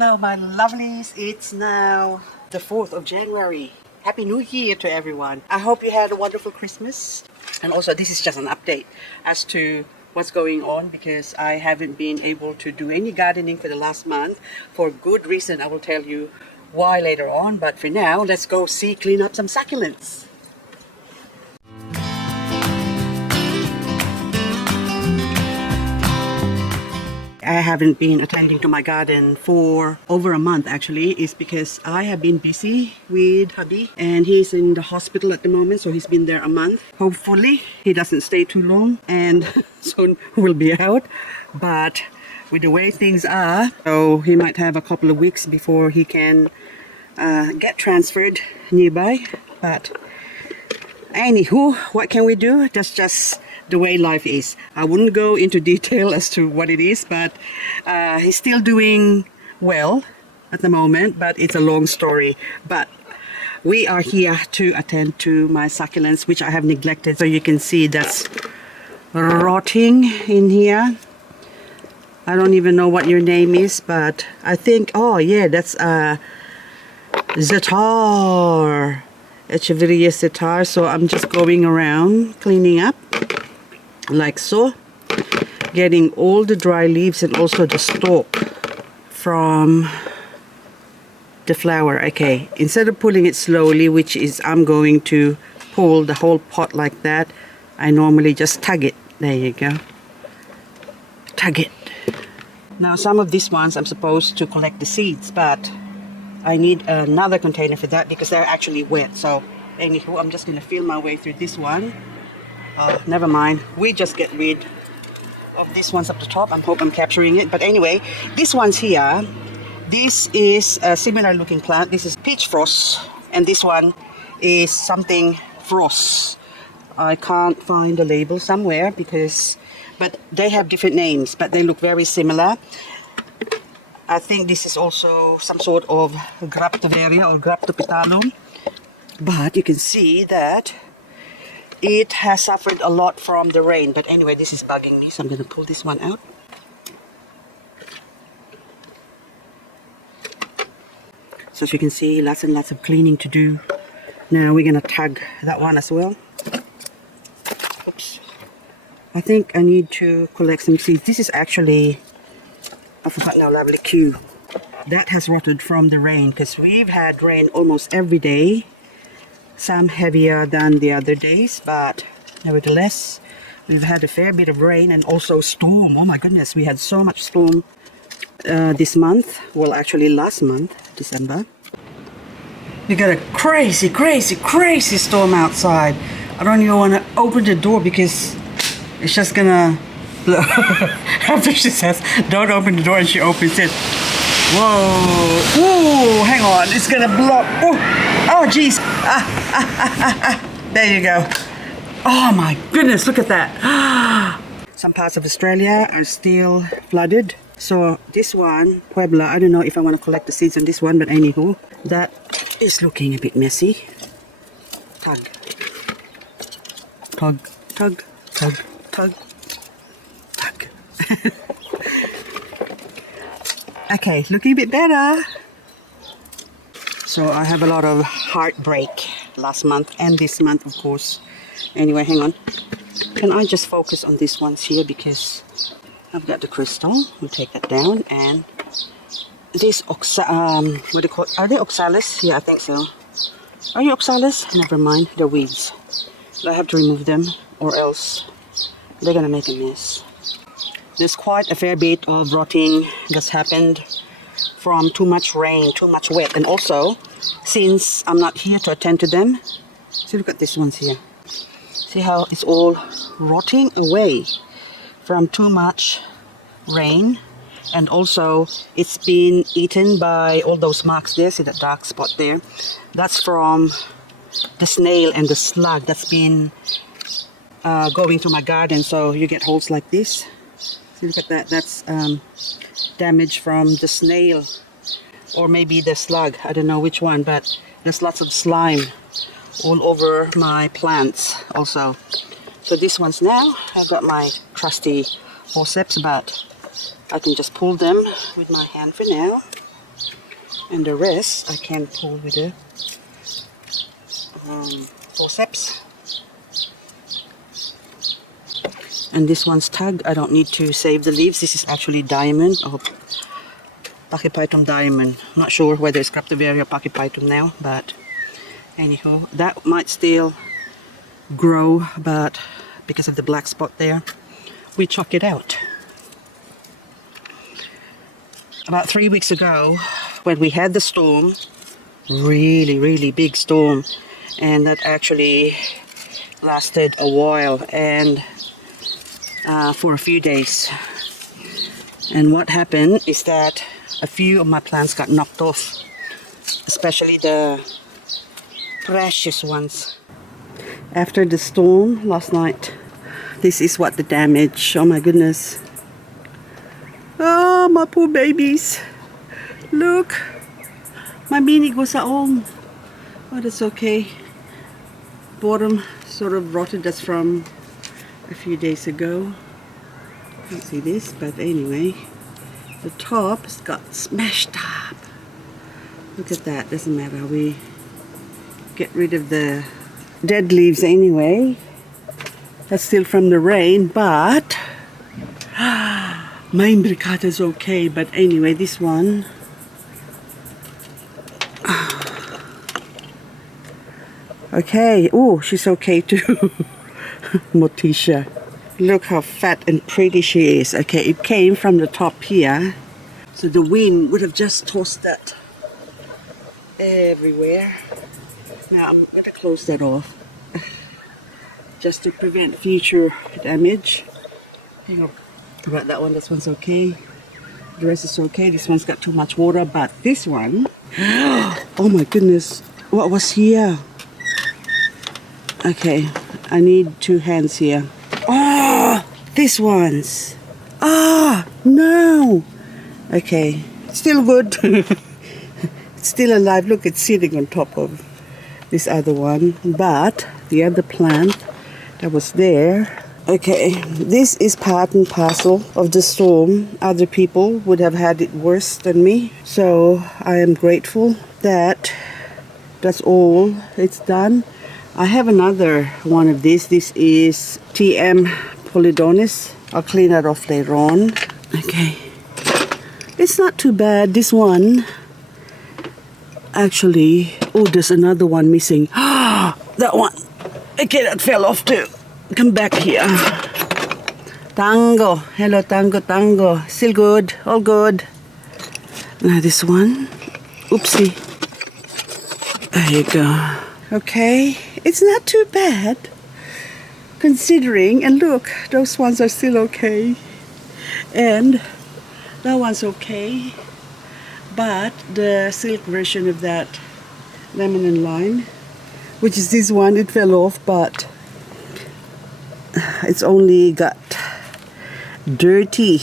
Hello my lovelies, it's now the 4th of January. Happy New Year to everyone. I hope you had a wonderful Christmas. And also this is just an update as to what's going on because I haven't been able to do any gardening for the last month for good reason. I will tell you why later on, but for now let's go clean up some succulents. I haven't been attending to my garden for over a month actually. It's because I have been busy with hubby and he's in the hospital at the moment, so he's been there a month. Hopefully he doesn't stay too long and soon we'll be out, but with the way things are, so he might have a couple of weeks before he can get transferred nearby. But anywho, what can we do? That's just the way life is. I wouldn't go into detail as to what it is, but he's still doing well at the moment, but it's a long story. But we are here to attend to my succulents, which I have neglected. So you can see that's rotting in here. I don't even know what your name is, but I think, oh yeah, that's Zetar. Echeveria Zetar. So I'm just going around cleaning up like so, getting all the dry leaves and also the stalk from the flower. Okay, instead of pulling it slowly, which is I'm going to pull the whole pot like that, I normally just tug it. There you go, tug it. Now some of these ones I'm supposed to collect the seeds, but I need another container for that because they're actually wet. So anywho, I'm just going to feel my way through this one. Never mind, we just get rid of these ones up the top. I hope I'm capturing it, but anyway, this one's here. This is a similar looking plant. This is peach frost, and this one is something frost. I can't find the label somewhere but they have different names, but they look very similar. I think this is also some sort of Echeveria or Graptopetalum, but you can see that it has suffered a lot from the rain. But anyway, this is bugging me, so I'm going to pull this one out. So as you can see, lots and lots of cleaning to do. Now we're going to tug that one as well. Oops. I think I need to collect some seeds. This is actually, I forgot now, lovely Q. That has rotted from the rain because we've had rain almost every day. Some heavier than the other days, but nevertheless we've had a fair bit of rain and also storm. Oh my goodness, we had so much storm this month. Well, actually last month, December. We got a crazy storm outside. I don't even want to open the door because it's just gonna blow. After she says don't open the door and she opens it. Whoa! Ooh, hang on, it's gonna blow. Oh geez. There you go. Oh my goodness, look at that. Some parts of Australia are still flooded. So this one, Puebla, I don't know if I want to collect the seeds on this one, but anywho, that is looking a bit messy. Tug. Tug, tug, tug, tug, tug. Okay, looking a bit better. So I have a lot of heartbreak last month and this month, of course. Anyway, hang on. Can I just focus on these ones here because I've got the crystal. We'll take that down. And this what do you call it? Are they oxalis? Yeah, I think so. Are you oxalis? Never mind. They're weeds. But I have to remove them or else they're gonna make a mess. There's quite a fair bit of rotting that's happened from too much rain, too much wet, and also since I'm not here to attend to them. See, look at these ones here. See how it's all rotting away from too much rain, and also it's been eaten by all those marks there. See that dark spot there? That's from the snail and the slug that's been going through my garden. So you get holes like this. See, look at that. That's damage from the snail or maybe the slug. I don't know which one, but there's lots of slime all over my plants also. So these ones now, I've got my trusty forceps, but I can just pull them with my hand for now. And the rest I can pull with a forceps. And this one's tagged. I don't need to save the leaves. This is actually diamond or Pachyphytum diamond. I'm not sure whether it's Echeveria or Pachyphytum now, but anyhow, that might still grow, but because of the black spot there, we chuck it out. About 3 weeks ago, when we had the storm, really big storm, and that actually lasted a while and for a few days. And what happened is that a few of my plants got knocked off, especially the precious ones. After the storm last night, this is what the damage. Oh my goodness. Oh, my poor babies. Look. My mini goes home. Oh, that's okay. Bottom sort of rotted. That's from a few days ago. Can't see this, but anyway. The top's got smashed up. Look at that. Doesn't matter. We get rid of the dead leaves anyway. That's still from the rain, but my imbricata is okay. But anyway, this one, okay. Oh, she's okay too. Morticia. Look how fat and pretty she is. Okay, it came from the top here, so the wind would have just tossed that everywhere. Now I'm going to close that off just to prevent future damage. Hang on. About that one, this one's okay. The rest is okay. This one's got too much water, but this one, oh my goodness, what was here? Okay, I need 2 hands here. Oh, this one's. Ah, no. Okay, still good. It's still alive. Look, it's sitting on top of this other one. But the other plant that was there. Okay, this is part and parcel of the storm. Other people would have had it worse than me. So I am grateful that that's all it's done. I have another one of these. This is TM Polydonis. I'll clean that off later on. Okay. It's not too bad. This one, actually, oh, there's another one missing. Ah, that one. Okay, that fell off too. Come back here. Tango. Hello, Tango, Tango. Still good. All good. Now this one. Oopsie. There you go. Okay. It's not too bad. Considering, and look, those ones are still okay. And that one's okay. But the silk version of that lemon and lime, which is this one, it fell off, but it's only got dirty.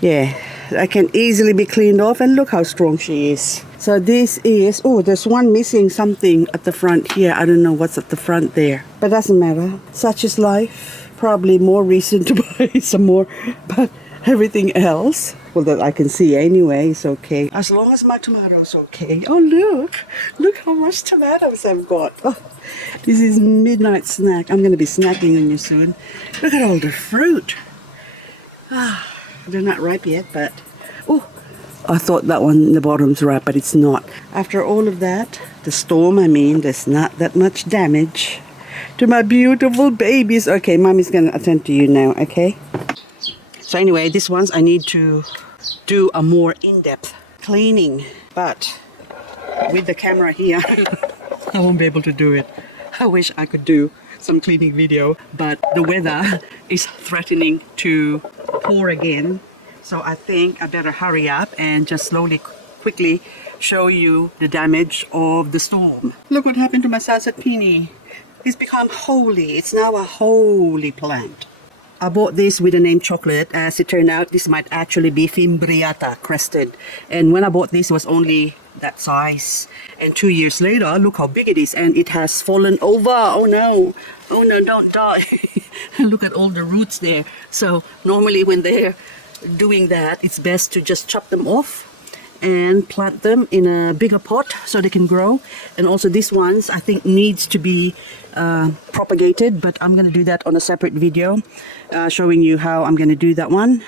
Yeah, that can easily be cleaned off, and look how strong she is. So this is, oh, there's one missing something at the front here. I don't know what's at the front there, but doesn't matter. Such is life. Probably more reason to buy some more, but everything else, well, that I can see anyway, is okay. As long as my tomatoes okay. Oh, look how much tomatoes I've got. Oh, this is midnight snack. I'm going to be snacking on you soon. Look at all the fruit. Ah, they're not ripe yet, but oh, I thought that one in the bottom's ripe, but it's not. After all of that, the storm, I mean, there's not that much damage to my beautiful babies. Okay, Mommy's going to attend to you now, okay? So anyway, these ones I need to do a more in-depth cleaning, but with the camera here, I won't be able to do it. I wish I could do some cleaning video, but the weather is threatening to pour again. So I think I better hurry up and just slowly, quickly show you the damage of the storm. Look what happened to my sunset peony. It's become holy. It's now a holy plant. I bought this with the name Chocolate. As it turned out, this might actually be Fimbriata crested. And when I bought this, it was only that size. And 2 years later, look how big it is. And it has fallen over. Oh no, don't die. Look at all the roots there. So normally when they're doing that, it's best to just chop them off and plant them in a bigger pot so they can grow. And also these ones I think needs to be propagated, but I'm going to do that on a separate video showing you how I'm going to do that one.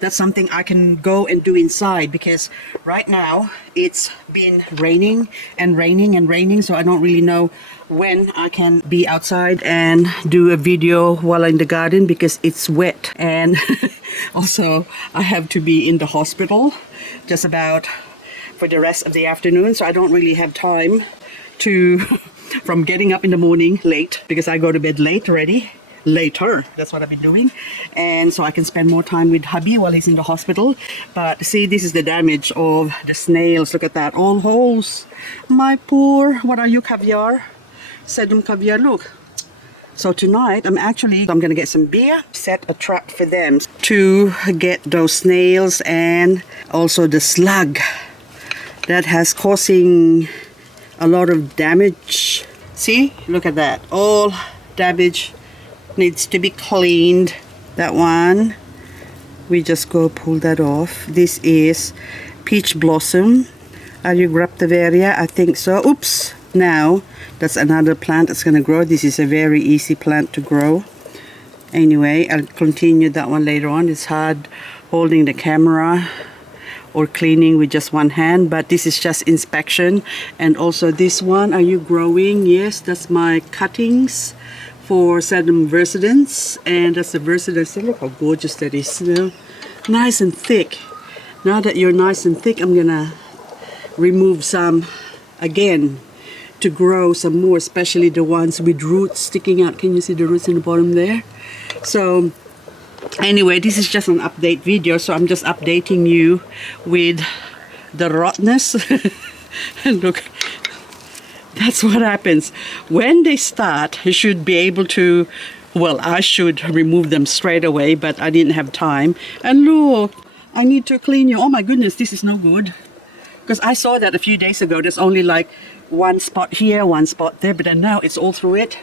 That's something I can go and do inside, because right now it's been raining and raining and raining, so I don't really know when I can be outside and do a video while in the garden because it's wet. And also I have to be in the hospital just about for the rest of the afternoon, so I don't really have time to from getting up in the morning late, because I go to bed late already. Later, that's what I've been doing, and so I can spend more time with hubby while he's in the hospital. But see, this is the damage of the snails. Look at that, all holes. My poor, what are you, caviar? Sedum caviar, look. So tonight I'm gonna get some beer, set a trap for them to get those snails and also the slug that has causing a lot of damage. See, look at that, all damage. Needs to be cleaned. That one, we just go pull that off. This is peach blossom. Are you Echeveria? I think so. Oops. Now that's another plant that's going to grow. This is a very easy plant to grow. Anyway, I'll continue that one later on. It's hard holding the camera or cleaning with just one hand, but this is just inspection. And also this one, are you growing? Yes, that's my cuttings for sedum versidens, and that's the versidens. Look how gorgeous that is, you know? Nice and thick. Now that you're nice and thick, I'm gonna remove some again to grow some more, especially the ones with roots sticking out. Can you see the roots in the bottom there? So anyway, this is just an update video, so I'm just updating you with the rottenness. And look, that's what happens when they start. You should be able to, well, I should remove them straight away, but I didn't have time. And look, I need to clean you. Oh my goodness, this is no good, because I saw that a few days ago. There's only like one spot here, one spot there, but then now it's all through it.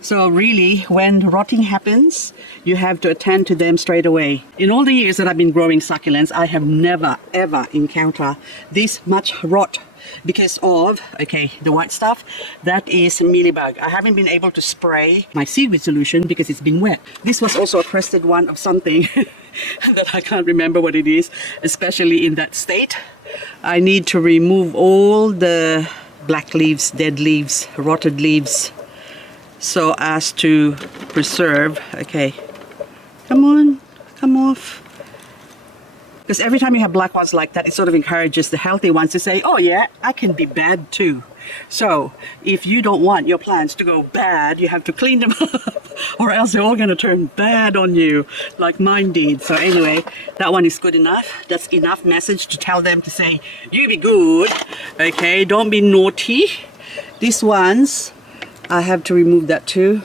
So really, when rotting happens, you have to attend to them straight away. In all the years that I've been growing succulents, I have never ever encountered this much rot because of, okay, the white stuff, that is mealybug. I haven't been able to spray my seaweed solution because it's been wet. This was also a crested one of something that I can't remember what it is, especially in that state. I need to remove all the black leaves, dead leaves, rotted leaves, so as to preserve. Okay, come on, come off. Because every time you have black ones like that, it sort of encourages the healthy ones to say, oh yeah, I can be bad too. So if you don't want your plants to go bad, you have to clean them up, or else they're all going to turn bad on you, like mine did. So anyway, that one is good enough. That's enough message to tell them to say, you be good, okay, don't be naughty. These ones, I have to remove that too.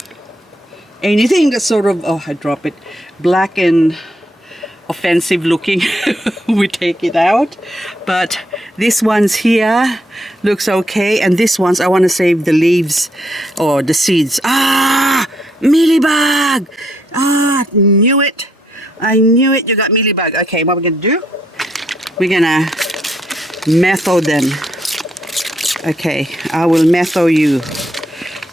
Anything that's sort of, oh, I drop it, black and offensive looking, we take it out. But this ones here looks okay, and this ones I want to save the leaves or the seeds. Ah, mealybug! Ah, knew it. I knew it. You got mealybug. Okay, what we're gonna do? We're gonna metho them. Okay, I will metho you.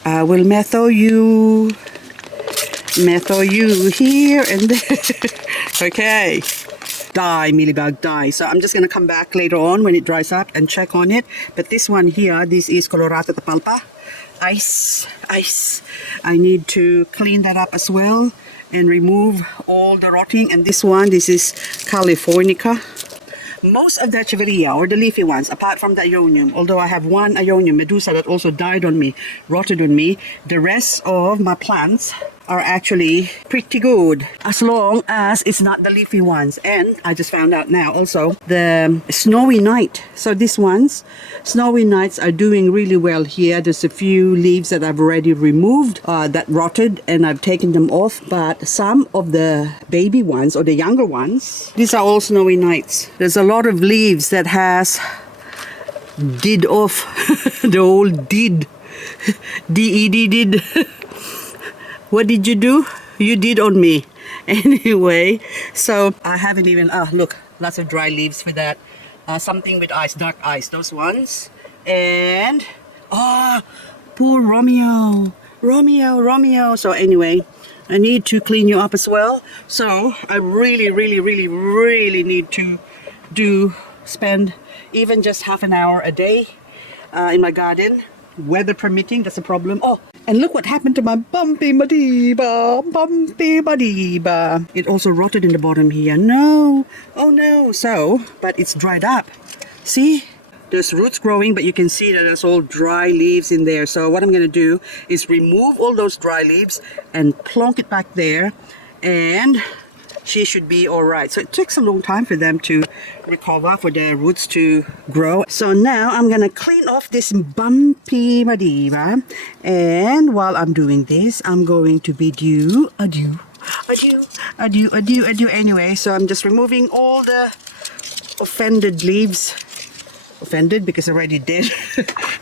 I will metho you. Metho you here and there. Okay, die mealybug, die. So I'm just going to come back later on when it dries up and check on it. But this one here, this is Colorado tapalpa, ice. I need to clean that up as well and remove all the rotting. And this one, this is Californica. Most of the Echeveria, or the leafy ones, apart from the Ionium, although I have one Ionium Medusa that also died on me, rotted on me, the rest of my plants are actually pretty good, as long as it's not the leafy ones. And I just found out now also the snowy night. So these ones, snowy nights, are doing really well here. There's a few leaves that I've already removed that rotted, and I've taken them off. But some of the baby ones or the younger ones, these are all snowy nights. There's a lot of leaves that has did off. The old did. D-E-D did. What did you do? You did on me. Anyway, so I haven't even, look, lots of dry leaves for that something with ice, dark ice, those ones. And poor Romeo. So anyway, I need to clean you up as well. So I really need to spend even just half an hour a day in my garden, weather permitting. That's a problem. Oh, and look what happened to my bumpy madiba. It also rotted in the bottom here. No, oh no. So, but it's dried up. See? There's roots growing, but you can see that there's all dry leaves in there. So what I'm going to do is remove all those dry leaves and plonk it back there, and she should be all right. So it takes a long time for them to recover, for the roots to grow. So now I'm going to clean off this bumpy madiba, and while I'm doing this, I'm going to bid you adieu. Anyway, so I'm just removing all the offended leaves. Offended because already dead.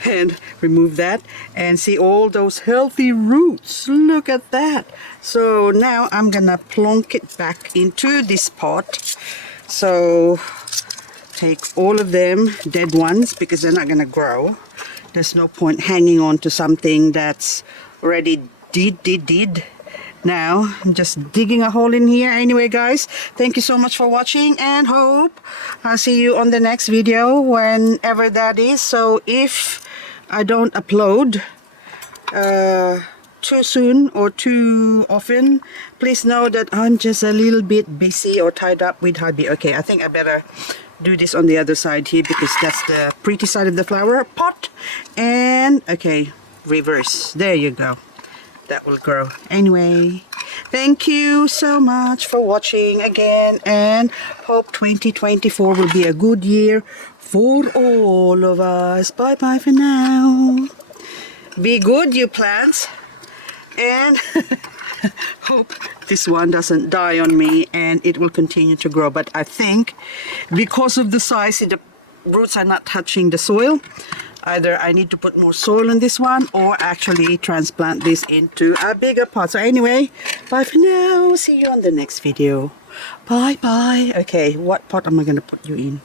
And remove that, and see all those healthy roots. Look at that. So now I'm gonna plonk it back into this pot. So take all of them, dead ones, because they're not gonna grow. There's no point hanging on to something that's already did. Now I'm just digging a hole in here. Anyway guys, thank you so much for watching, and hope I'll see you on the next video, whenever that is. So if I don't upload too soon or too often, please know that I'm just a little bit busy or tied up with hubby. Okay, I think I better do this on the other side here, because that's the pretty side of the flower pot. And okay, reverse, there you go. That will grow. Anyway, thank you so much for watching again, and hope 2024 will be a good year for all of us. Bye bye for now. Be good, you plants, and hope this one doesn't die on me and it will continue to grow. But I think because of the size, the roots are not touching the soil. Either I need to put more soil in this one, or actually transplant this into a bigger pot. So anyway, bye for now. See you on the next video. Bye bye. Okay, what pot am I going to put you in?